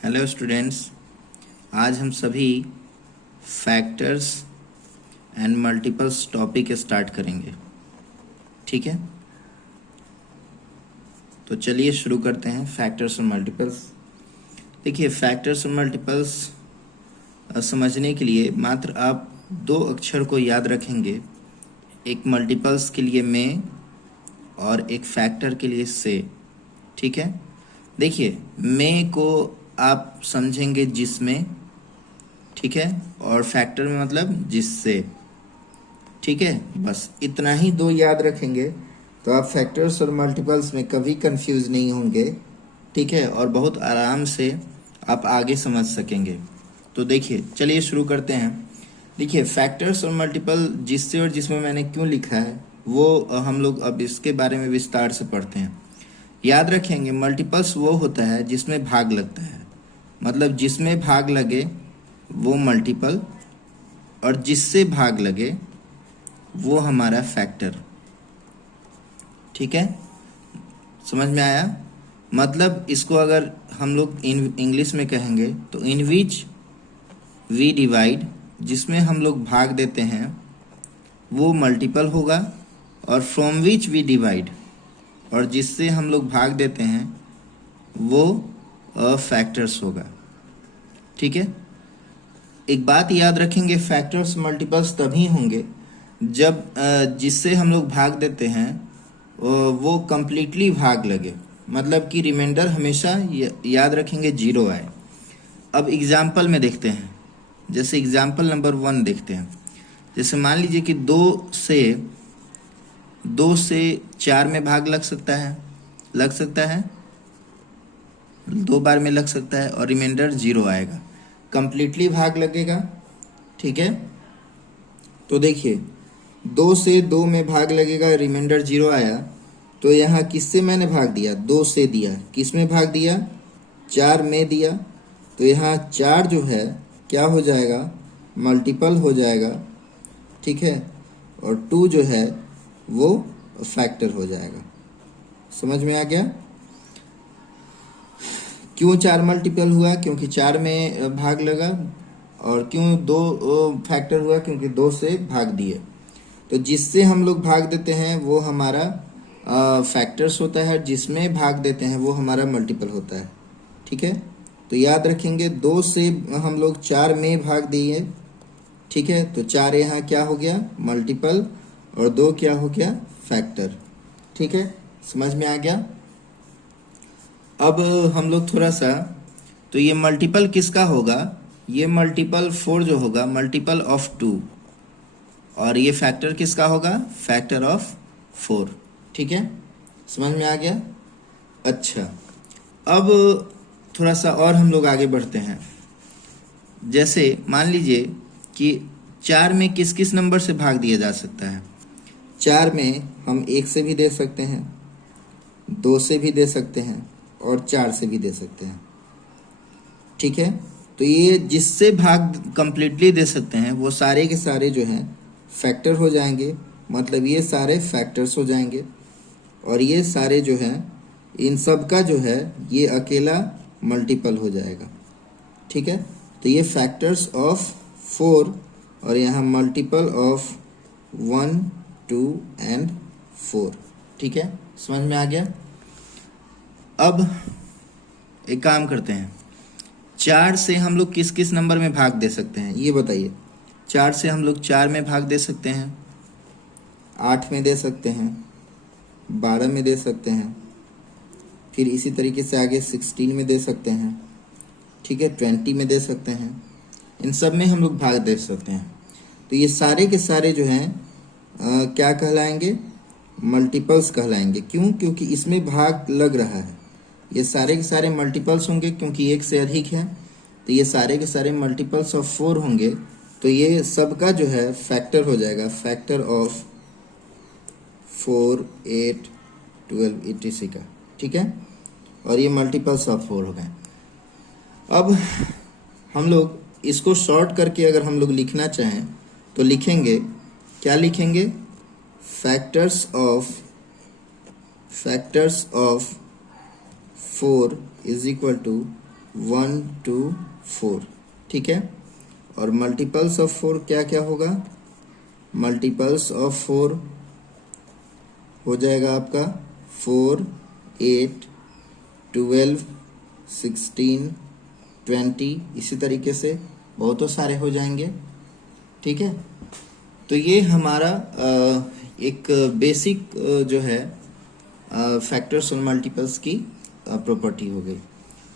Hello students, आज हम सभी factors and multiples topic start करेंगे। ठीक है, तो चलिए शुरू करते हैं फैक्टर्स और मल्टीपल्स। देखिए, फैक्टर्स और मल्टीपल्स समझने के लिए मात्र आप दो अक्षर को याद रखेंगे, एक मल्टीपल्स के लिए में और एक फैक्टर के लिए से। ठीक है, देखिए में को आप समझेंगे जिसमें, ठीक है, और फैक्टर में मतलब जिससे। ठीक है, बस इतना ही दो याद रखेंगे तो आप फैक्टर्स और मल्टीपल्स में कभी कंफ्यूज नहीं होंगे। ठीक है, और बहुत आराम से आप आगे समझ सकेंगे। तो देखिए, चलिए शुरू करते हैं। देखिए, फैक्टर्स और मल्टीपल जिससे और जिसमें मैंने क्यों लिखा है वो हम लोग अब इसके बारे में विस्तार से पढ़ते हैं। याद रखेंगे, मल्टीपल्स वो होता है जिसमें भाग लगता है, मतलब जिसमें भाग लगे वो मल्टीपल, और जिससे भाग लगे वो हमारा फैक्टर। ठीक है, समझ में आया? मतलब इसको अगर हम लोग इंग्लिश में कहेंगे तो इन विच वी डिवाइड, जिसमें हम लोग भाग देते हैं वो मल्टीपल होगा, और फ्रॉम विच वी डिवाइड, और जिससे हम लोग भाग देते हैं वो फैक्टर्स होगा। ठीक है, एक बात याद रखेंगे, फैक्टर्स मल्टीपल्स तभी होंगे जब जिससे हम लोग भाग देते हैं वो कंप्लीटली भाग लगे, मतलब कि रिमाइंडर हमेशा याद रखेंगे जीरो आए। अब एग्जाम्पल में देखते हैं, जैसे एग्जाम्पल नंबर 1 देखते हैं। जैसे मान लीजिए कि दो से 4 में भाग लग सकता है, दो बार में लग सकता है, और रिमाइंडर जीरो आएगा, कंप्लीटली भाग लगेगा। ठीक है, तो देखिए 2 से 2 में भाग लगेगा, रिमाइंडर जीरो आया, तो यहाँ किससे मैंने भाग दिया? 2 से दिया। किस में भाग दिया? 4 में दिया। तो यहाँ 4 जो है क्या हो जाएगा? मल्टीपल हो जाएगा। ठीक है, और 2 जो है वो फैक्टर हो जाएगा। समझ में आ गया? क्यों 4 मल्टीपल हुआ? क्योंकि 4 में भाग लगा। और क्यों 2 फैक्टर हुआ? क्योंकि 2 से भाग दिए। तो जिससे हम लोग भाग देते हैं वो हमारा फैक्टर्स होता है, जिसमें भाग देते हैं वो हमारा मल्टीपल होता है। ठीक है, तो याद रखेंगे 2 से हम लोग 4 में भाग दिए। ठीक है, तो 4 यहाँ क्या हो गया? मल्टीपल, और 2 क्या हो गया? फैक्टर। ठीक है, समझ में आ गया? अब हम लोग थोड़ा सा, तो ये मल्टीपल किसका होगा? ये मल्टीपल 4 जो होगा, मल्टीपल ऑफ 2, और ये फैक्टर किसका होगा? Factor of 4। ठीक है, समझ में आ गया? अच्छा, अब थोड़ा सा और हम लोग आगे बढ़ते हैं। जैसे मान लीजिए कि 4 में किस किस नंबर से भाग दिया जा सकता है? 4 में हम 1 से भी दे सकते हैं, 2 से भी दे सकते हैं, और 4 से भी दे सकते हैं। ठीक है, तो ये जिससे भाग कंप्लीटली दे सकते हैं वो सारे के सारे जो हैं फैक्टर हो जाएंगे, मतलब ये सारे फैक्टर्स हो जाएंगे, और ये सारे जो हैं इन सब का जो है ये अकेला मल्टीपल हो जाएगा। ठीक है, तो ये फैक्टर्स ऑफ 4, और यहाँ मल्टीपल ऑफ 1, 2 एंड 4। ठीक है, समझ में आ गया? अब एक काम करते हैं, 4 से हम लोग किस किस नंबर में भाग दे सकते हैं ये बताइए। 4 से हम लोग 4 में भाग दे सकते हैं, 8 में दे सकते हैं, 12 में दे सकते हैं, फिर इसी तरीके से आगे 16 में दे सकते हैं। ठीक है, 20 में दे सकते हैं। इन सब में हम लोग भाग दे सकते हैं। तो ये सारे के सारे जो हैं क्या कहलाएंगे? मल्टीपल्स कहलाएंगे। क्यों? क्योंकि इसमें भाग लग रहा है। ये सारे के सारे मल्टीपल्स होंगे क्योंकि 1 से अधिक है, तो ये सारे के सारे मल्टीपल्स ऑफ 4 होंगे, तो ये सबका जो है फैक्टर हो जाएगा, फैक्टर ऑफ 4, 8, 12, 80 का। ठीक है, और ये मल्टीपल्स ऑफ 4 हो गए। अब हम लोग इसको शॉर्ट करके अगर हम लोग लिखना चाहें तो लिखेंगे, क्या लिखेंगे? Factors of 4 is equal to 1 2 4, ठीक है। और मल्टीपल्स ऑफ 4 क्या क्या होगा? मल्टीपल्स ऑफ 4 हो जाएगा आपका 4 8 12 16 20, इसी तरीके से बहुतों सारे हो जाएंगे, ठीक है। तो ये हमारा एक बेसिक जो है फैक्टर्स और मल्टीपल्स की प्रॉपर्टी हो गई।